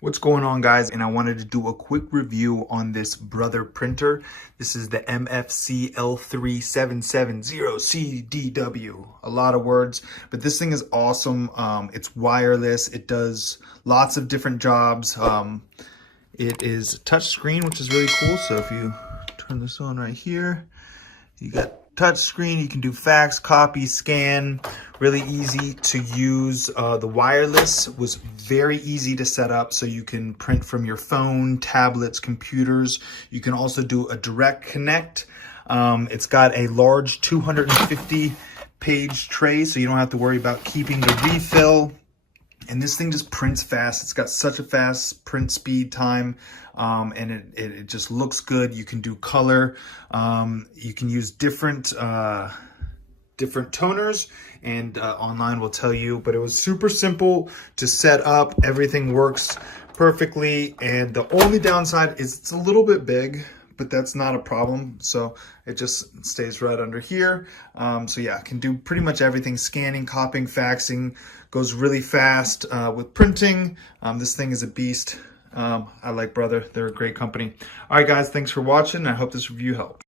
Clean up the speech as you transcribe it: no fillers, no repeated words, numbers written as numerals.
What's going on, guys? And I wanted to do a quick review on this Brother printer. This is the MFC-L3770CDW. A lot of words, but this thing is awesome. It's wireless. It does lots of different jobs. It is touch screen, which is really cool. So if you turn this on right here, you got touch screen. You can do fax, copy, scan. Really easy to use. The wireless was very easy to set up, so you can print from your phone, tablets, computers. You can also do a direct connect. It's got a large 250 page tray, so you don't have to worry about keeping the refill. And this thing just prints fast. It's got such a fast print speed time, and it just looks good. You can do color. You can use different toners, and online will tell you. But it was super simple to set up. Everything works perfectly. And the only downside is it's a little bit big, but that's not a problem. So it just stays right under here. So yeah, can do pretty much everything. Scanning, copying, faxing, goes really fast with printing. This thing is a beast. I like Brother. They're a great company. All right, guys, thanks for watching. I hope this review helped.